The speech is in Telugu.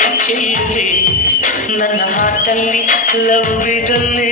ಬಣ್ಣಗಳ ಪ್ರೀತಿ ಚೆಲ್ಲುವೆ ನನ್ನ ಹಾಟಲ್ಲಿ ಲವ್ ಇದನ್ನೇ